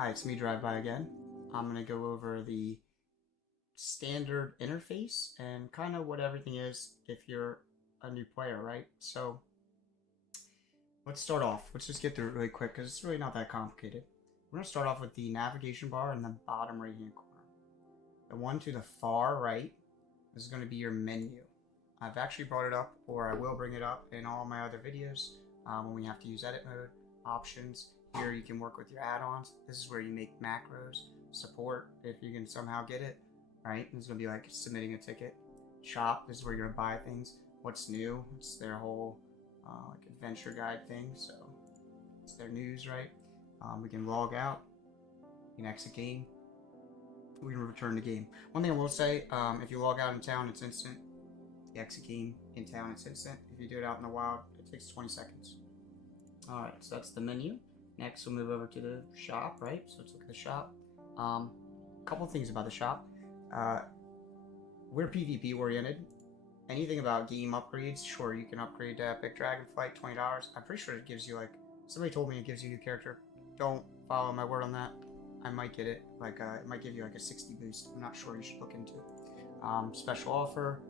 Hi, it's me, Drive By again. I'm going to go over the standard interface and kind of what everything is if you're a new player, right? So let's start off. Let's just get through it really quick because it's really not that complicated. We're going to start off with the navigation bar in the bottom right hand corner. The one to the far right is going to be your menu. I've actually brought it up, or I will bring it up in all my other videos when we have to use edit mode, options. Here you can work with your add-ons. This is where you make macros, support if you can somehow get it, right? This is going to be like submitting a ticket. Shop, this is where you're going to buy things. What's new? It's their whole like adventure guide thing, so it's their news, right? We can log out, we can exit game, we can return the game. One thing I will say, if you log out in town, it's instant. The exit game in town, it's instant. If you do it out in the wild, it takes 20 seconds. Alright, so that's the menu. Next, we'll move over to the shop, right? So let's look at the shop. A couple things about the shop. We're PvP oriented. Anything about game upgrades, sure, you can upgrade to Epic Dragonflight, $20. I'm pretty sure it gives you like, somebody told me it gives you a new character. Don't follow my word on that. I might get it. Like, it might give you like a 60 boost. I'm not sure, you should look into it. Special offer,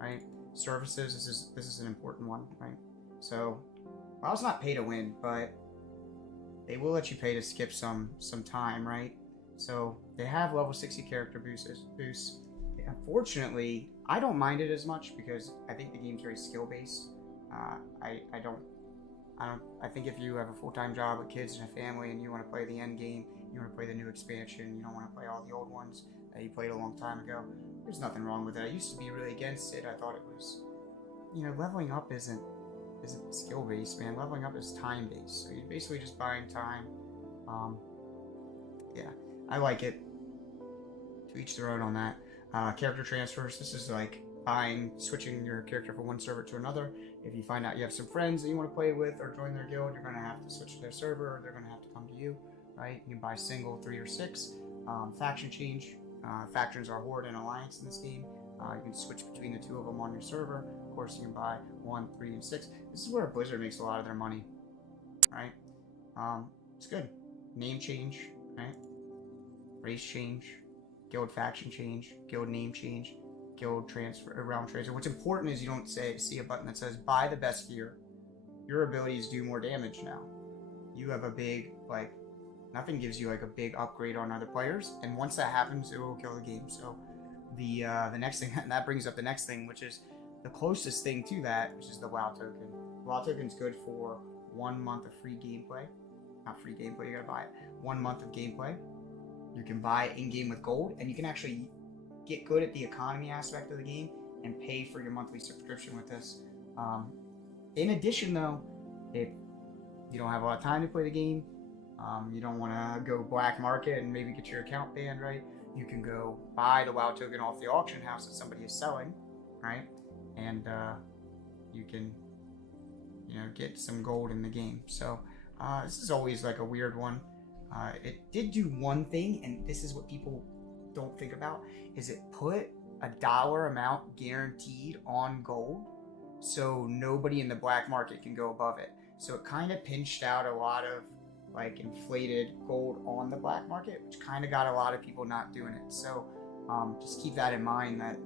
right? Services, this is an important one, right? So, well, it's not pay to win, but they will let you pay to skip some time, right? So they have level 60 character boosts. Unfortunately, I don't mind it as much because I think the game's very skill based. I think if you have a full-time job with kids and a family and you want to play the end game, you want to play the new expansion, you don't want to play all the old ones that you played a long time ago, there's nothing wrong with it. I used to be really against it. I thought it was, leveling up isn't skill based, man. Leveling up is time based, so you're basically just buying time. Yeah, I like it. To each their own on that. Character transfers, this is like switching your character from one server to another. If you find out you have some friends that you want to play with or join their guild, you're going to have to switch to their server, or they're going to have to come to you, right? You can buy single, 3, or 6. Faction change, factions are Horde and Alliance in this game. You can switch between the two of them on your server. Of course, you can buy 1, 3, and 6. This is where Blizzard makes a lot of their money, right? It's good. Name change, right? Race change, guild faction change, guild name change, guild transfer, realm transfer. What's important is you don't see a button that says buy the best gear. Your abilities do more damage now. You have a big, like, nothing gives you like a big upgrade on other players, and once that happens, it will kill the game. So the next thing, and that brings up the next thing, which is the closest thing to that, which is the WoW token. WoW token's good for 1 month of free gameplay. Not free gameplay, you gotta buy it. 1 month of gameplay. You can buy in-game with gold, and you can actually get good at the economy aspect of the game and pay for your monthly subscription with this. In addition, though, if you don't have a lot of time to play the game, you don't want to go black market and maybe get your account banned, right? You can go buy the WoW token off the auction house that somebody is selling, right? And you can, get some gold in the game. So this is always like a weird one. It did do one thing, and this is what people don't think about, is it put a dollar amount guaranteed on gold, so nobody in the black market can go above it. So it kind of pinched out a lot of like inflated gold on the black market, which kind of got a lot of people not doing it. So just keep that in mind, that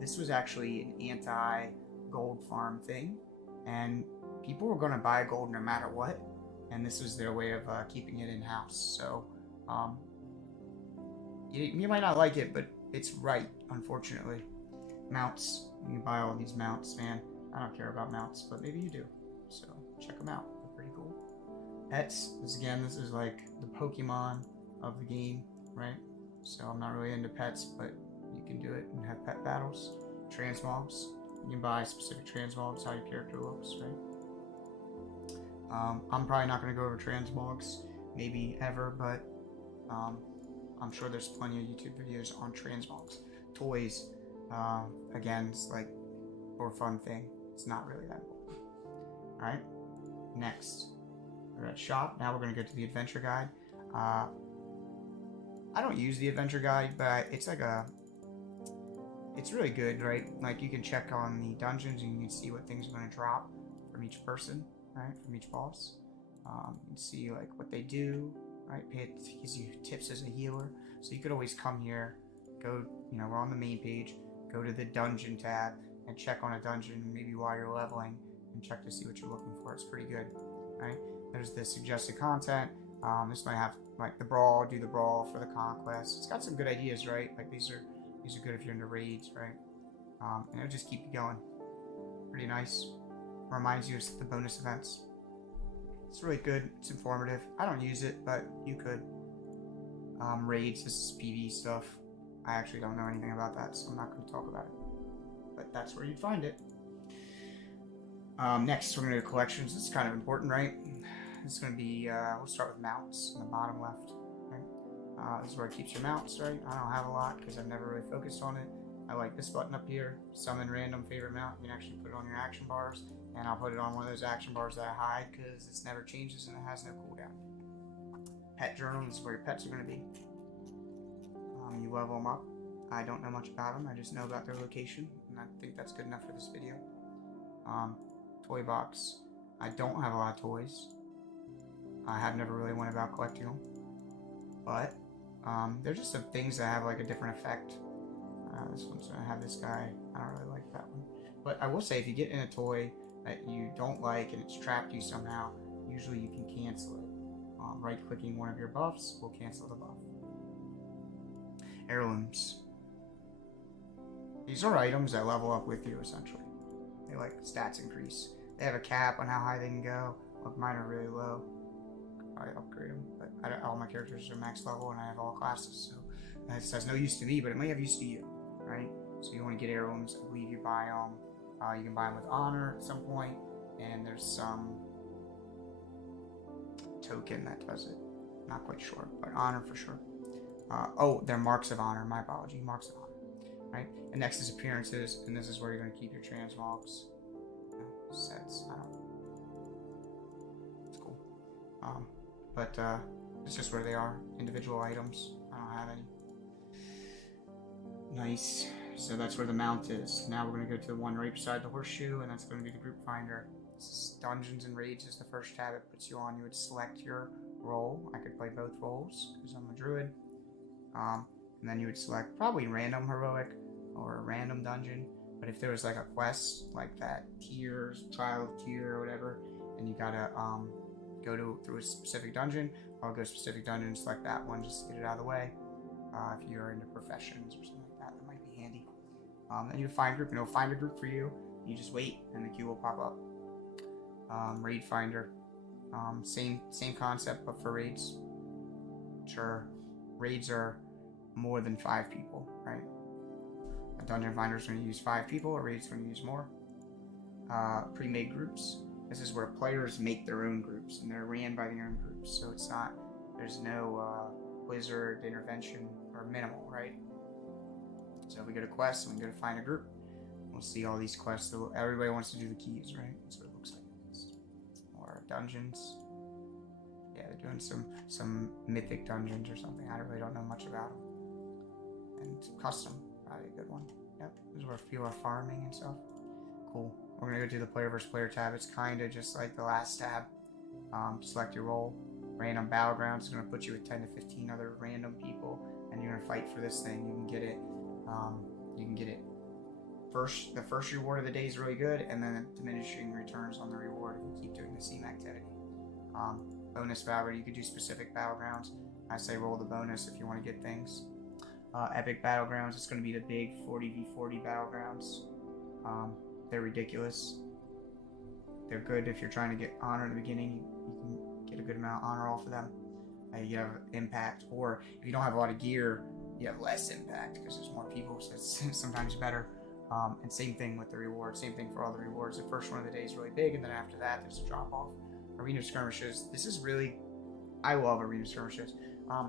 this was actually an anti-gold farm thing, and people were going to buy gold no matter what, and this was their way of keeping it in-house. So you might not like it, but it's right, unfortunately. Mounts, you can buy all these mounts, man. I don't care about mounts, but maybe you do, so check them out. They're pretty cool. Pets, this is like the Pokemon of the game, right? So I'm not really into pets, but you can do it and have pet battles. Transmogs, you can buy specific transmogs, how your character looks, right? I'm probably not going to go over transmogs, maybe ever, but I'm sure there's plenty of YouTube videos on transmogs. Toys, again, it's like for a fun thing. It's not really that important. Alright, next. We're at shop. Now we're going to go to the adventure guide. I don't use the adventure guide, but it's like it's really good, right? Like you can check on the dungeons and you can see what things are going to drop from each person, right? From each boss. You can see like what they do, right? It gives you tips as a healer. So you could always come here, go, we're on the main page, go to the dungeon tab and check on a dungeon maybe while you're leveling and check to see what you're looking for. It's pretty good, right? There's the suggested content. This might have like the brawl, do the brawl for the conquest. It's got some good ideas, right? Like these are good if you're into raids, right? And it'll just keep you going. Pretty nice. Reminds you of the bonus events. It's really good. It's informative. I don't use it, but you could. Raids, this is PvE stuff. I actually don't know anything about that, so I'm not going to talk about it. But that's where you'd find it. Next, we're going to do collections. This is kind of important, right? It's going to be, we'll start with mounts in the bottom left. Right? This is where it keeps your mounts, right? I don't have a lot because I've never really focused on it. I like this button up here, summon random favorite mount. You can actually put it on your action bars, and I'll put it on one of those action bars that I hide because this never changes and it has no cooldown. Pet journal, this is where your pets are going to be. You level them up. I don't know much about them, I just know about their location, and I think that's good enough for this video. Toy box. I don't have a lot of toys. I have never really went about collecting them, but they're just some things that have like a different effect. This one's gonna have this guy. I don't really like that one, but I will say if you get in a toy that you don't like and it's trapped you somehow, usually you can cancel it. Right-clicking one of your buffs will cancel the buff. Heirlooms. These are items that level up with you essentially. They like stats increase. They have a cap on how high they can go. Look, mine are really low. I upgrade them, but all my characters are max level and I have all classes, so that has no use to me, but it may have use to you, right? So you want to get heirlooms. I believe you buy them. You can buy them with honor at some point, and there's some token that does it. Not quite sure, but honor for sure. Oh, they're marks of honor. My apology, marks of honor, right? And next is appearances, and this is where you're going to keep your transmogs. Sets. I don't know. It's cool. But it's just where they are. Individual items. I don't have any. Nice. So that's where the mount is. Now we're going to go to the one right beside the horseshoe, and that's going to be the group finder. This is Dungeons and Raids is the first tab it puts you on. You would select your role. I could play both roles because I'm a druid. And then you would select probably random heroic or a random dungeon. But if there was like a quest like that tiers, trial of tier or whatever, and you gotta go through a specific dungeon, I'll go to specific dungeon, select that one just to get it out of the way. If you're into professions or something like that, that might be handy. Then you find group, and it'll find a group for you. You just wait, and the queue will pop up. Raid finder, same concept, but for raids. Sure, raids are more than 5 people, right? A dungeon finder is going to use 5 people, a raid's going to use more. Pre-made groups. This is where players make their own groups, and they're ran by their own groups, so it's not, there's no wizard intervention, or minimal, right? So if we go to quests and we go to find a group, we'll see all these quests. Everybody wants to do the keys, right? That's what it looks like. Or dungeons. Yeah, they're doing some mythic dungeons or something. I really don't know much about them. And custom, probably a good one. Yep, this is where people are farming and stuff. Cool. We're gonna go to the player versus player tab. It's kind of just like the last tab. Select your role. Random battlegrounds is gonna put you with 10 to 15 other random people, and you're gonna fight for this thing. You can get it. First. The first reward of the day is really good, and then diminishing returns on the reward if you keep doing the same activity. Bonus battleground. You could do specific battlegrounds. I say roll the bonus if you want to get things. Epic battlegrounds. It's going to be the big 40v40 battlegrounds. They're ridiculous. They're good if you're trying to get honor in the beginning. You can get a good amount of honor off of them. You have impact, or if you don't have a lot of gear, you have less impact because there's more people, so it's sometimes better. And same thing with the rewards. Same thing for all the rewards. The first one of the day is really big, and then after that, there's a drop off. Arena skirmishes. This is really, I love arena skirmishes.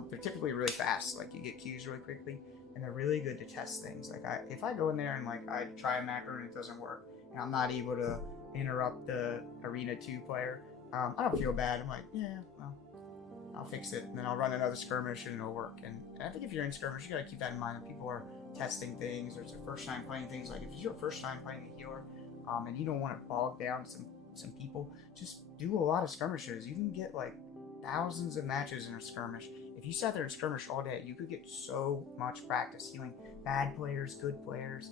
They're typically really fast. Like you get queues really quickly, and they're really good to test things. Like if I go in there and like I try a macro and it doesn't work, and I'm not able to interrupt the Arena 2 player, I don't feel bad. I'm like, yeah, well, I'll fix it, and then I'll run another skirmish and it'll work. And I think if you're in skirmish, you gotta keep that in mind. That people are testing things, or it's their first time playing things. Like if it's your first time playing a healer, and you don't want to bog down some people, just do a lot of skirmishes. You can get like thousands of matches in a skirmish. If you sat there and skirmish all day, you could get so much practice healing bad players, good players,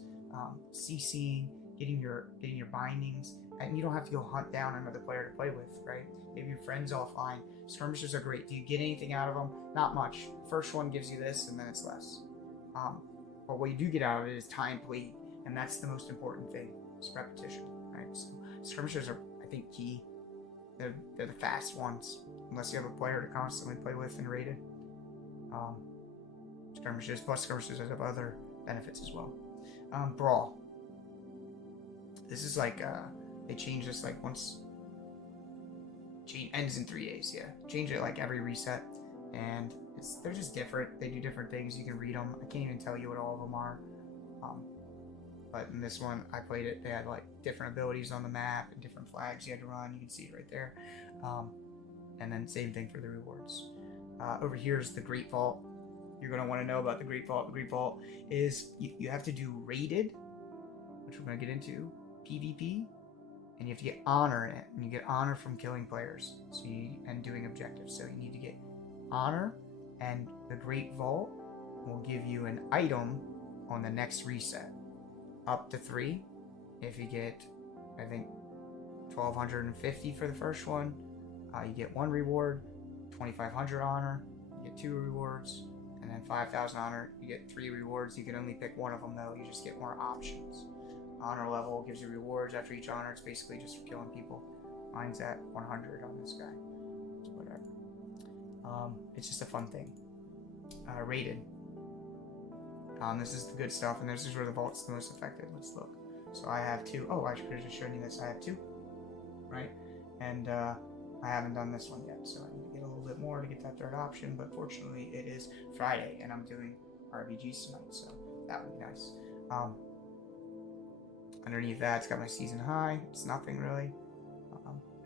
CCing, getting your bindings, and you don't have to go hunt down another player to play with, right? Maybe your friends offline. Skirmishes are great. Do you get anything out of them? Not much. First one gives you this, and then it's less. But what you do get out of it is time played, and that's the most important thing. It's repetition, right? So skirmishes are, I think, key. They're the fast ones, unless you have a player to constantly play with and rated. Skirmishes plus skirmishes have other benefits as well. Brawl. This is like they change this like once. Ends in 3 days. Yeah, change it like every reset, and they're just different. They do different things. You can read them. I can't even tell you what all of them are. But in this one, I played it. They had like different abilities on the map and different flags you had to run. You can see it right there. And then same thing for the rewards. Over here is the Great Vault. You're going to want to know about the Great Vault. The Great Vault is you have to do rated, which we're going to get into, PvP, and you have to get honor in it. And you get honor from killing players and doing objectives. So you need to get honor, and the Great Vault will give you an item on the next reset. Up to 3. If you get, I think, 1,250 for the first one, you get 1 reward. 2,500 honor, you get 2 rewards, and then 5,000 honor, you get 3 rewards. You can only pick one of them though. You just get more options. Honor level gives you rewards after each honor. It's basically just for killing people. Mine's at 100 on this guy. So whatever. It's just a fun thing. Rated. This is the good stuff, and this is where the vault's the most effective. Let's look. So I have 2. Oh, I should have just shown you this. I have 2, right? And I haven't done this one yet, so I need to get a little bit more to get that third option. But fortunately, it is Friday, and I'm doing RBGs tonight, so that would be nice. Underneath that, it's got my season high. It's nothing really.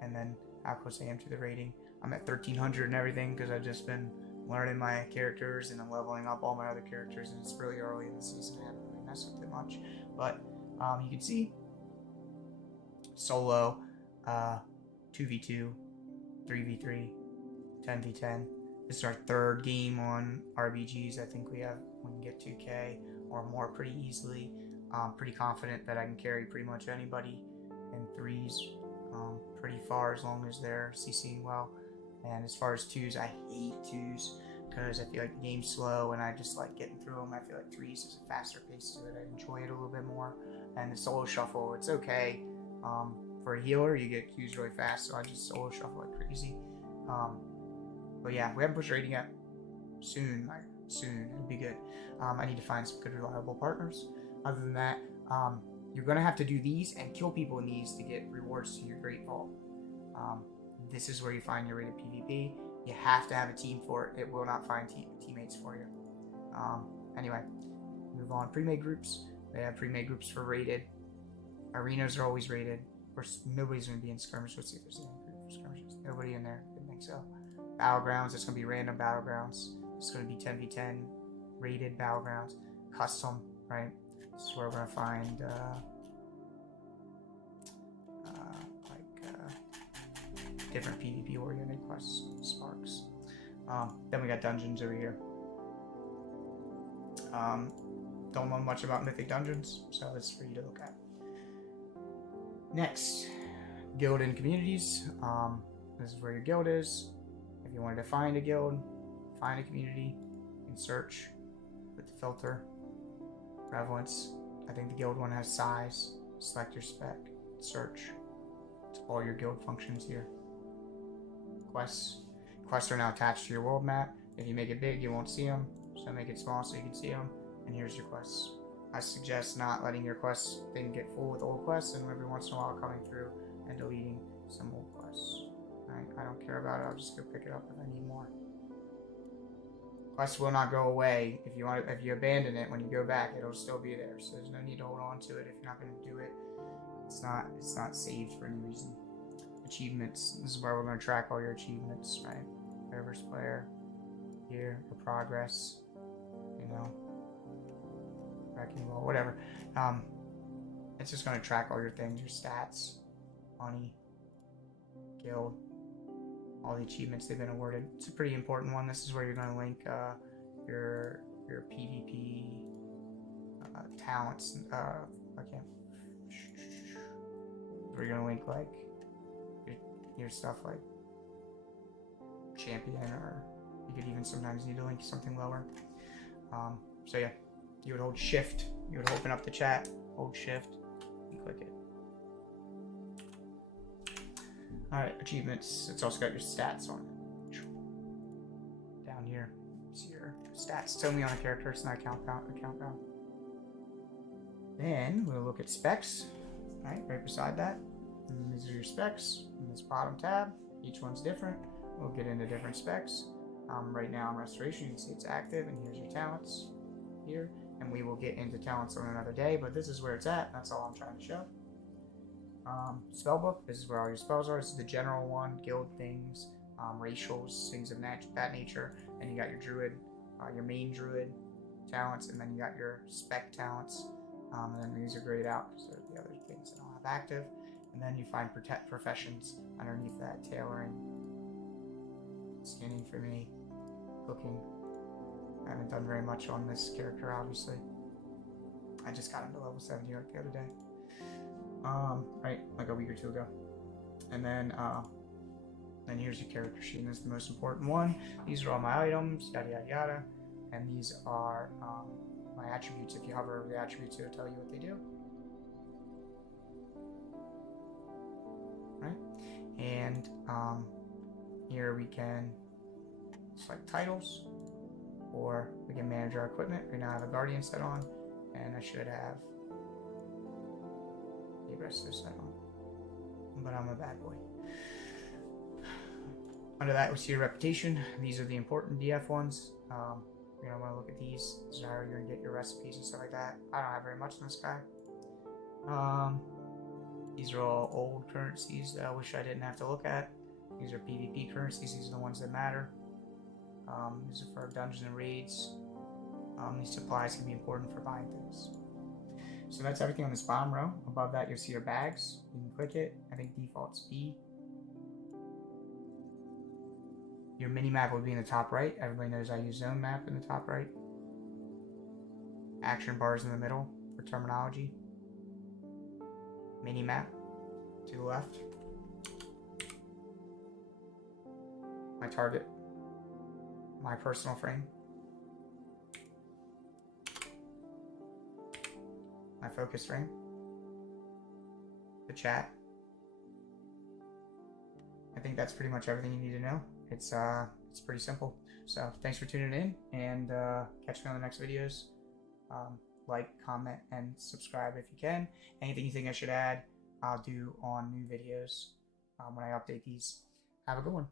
And then how close I am to the rating. I'm at 1,300 and everything because I've just been learning my characters and I'm leveling up all my other characters, and it's really early in the season. I haven't really messed with it much, but you can see solo, 2v2, 3v3, 10v10. This is our 3rd game on RBGs. I think we can get 2k or more pretty easily. Pretty confident that I can carry pretty much anybody in 3s pretty far, as long as they're CCing well. And as far as 2s, I hate 2s because I feel like the game's slow and I just like getting through them. I feel like 3s is a faster pace to it. I enjoy it a little bit more. And the solo shuffle, it's okay. For a healer, you get Qs really fast, so I just solo shuffle like crazy. But yeah, we haven't pushed rating yet. Soon, it'll be good. I need to find some good, reliable partners. Other than that, you're going to have to do these and kill people in these to get rewards to your Great Vault. This is where you find your rated PvP. You have to have a team for it. It will not find teammates for you. Anyway, move on. Pre-made groups. They have pre-made groups for rated. Arenas are always rated. Of course, nobody's going to be in skirmish. Let's see if there's any group for skirmishes. Nobody in there. Didn't think so. Battlegrounds. It's going to be random battlegrounds. It's going to be 10v10 rated battlegrounds. Custom, right? This is where we're going to find different PvP oriented quests, sparks. Then we got dungeons over here. Don't know much about Mythic Dungeons, so this is for you to look at. Next, guild and communities. This is where your guild is. If you wanted to find a guild, find a community, you can search with the filter. Prevalence. I think the guild one has size. Select your spec. Search. It's all your guild functions here. Quests. Quests are now attached to your world map. If you make it big, you won't see them. So make it small so you can see them. And here's your quests. I suggest not letting your quests thing get full with old quests, and every once in a while coming through and deleting some old quests. Alright, I don't care about it. I'll just go pick it up if I need more. Quests will not go away. If you abandon it, when you go back, it'll still be there. So there's no need to hold on to it if you're not going to do it. It's not saved for any reason. Achievements. This is where we're going to track all your achievements, right? Wherever's player, here, your progress, you know, wrecking ball, whatever. It's just going to track all your things, your stats, money, guild, all the achievements they've been awarded. It's a pretty important one. This is where you're going to link your PvP talents. Where you're going to link like your stuff like champion, or you could even sometimes need to link something lower. So yeah, you would hold shift, you would open up the chat, hold shift, and click it. Alright, achievements. It's also got your stats on it. Down here, see your stats. It's only on a character, it's not a countdown. Then we'll look at specs. Right beside that. And these are your specs in this bottom tab. Each one's different. We'll get into different specs. Right now in restoration, you can see it's active, and here's your talents here. And we will get into talents on another day, but this is where it's at. That's all I'm trying to show. Spellbook, this is where all your spells are. This is the general one, guild things, racials, things of that nature. And you got your druid, your main druid talents, and then you got your spec talents. And then these are grayed out because they're the other things that I don't have active. And then you find protect professions underneath that: tailoring, skinning for me, cooking. I haven't done very much on this character, obviously. I just got him to level 70 like the other day. Right, like a week or two ago. And then here's your character sheet, and this is the most important one. These are all my items, yada yada yada. And these are my attributes. If you hover over the attributes, it'll tell you what they do. Right? And here we can select titles, or we can manage our equipment. Right now I have a guardian set on, and I should have the rest of this set on. But I'm a bad boy. Under that, we see your reputation. These are the important DF ones. You're gonna want to look at these. This is how you're gonna get your recipes and stuff like that. I don't have very much on this guy. These are all old currencies that I wish I didn't have to look at. These are PvP currencies. These are the ones that matter. These are for dungeons and raids. These supplies can be important for buying things. So that's everything on this bottom row. Above that, you'll see your bags. You can click it. I think default's B. Your mini map will be in the top right. Everybody knows I use zone map in the top right. Action bars in the middle for terminology. Mini map to the left. My target. My personal frame. My focus frame. The chat. I think that's pretty much everything you need to know. It's pretty simple. So thanks for tuning in, and catch me on the next videos. Like, comment, and subscribe if you can. Anything you think I should add, I'll do on new videos when I update these. Have a good one.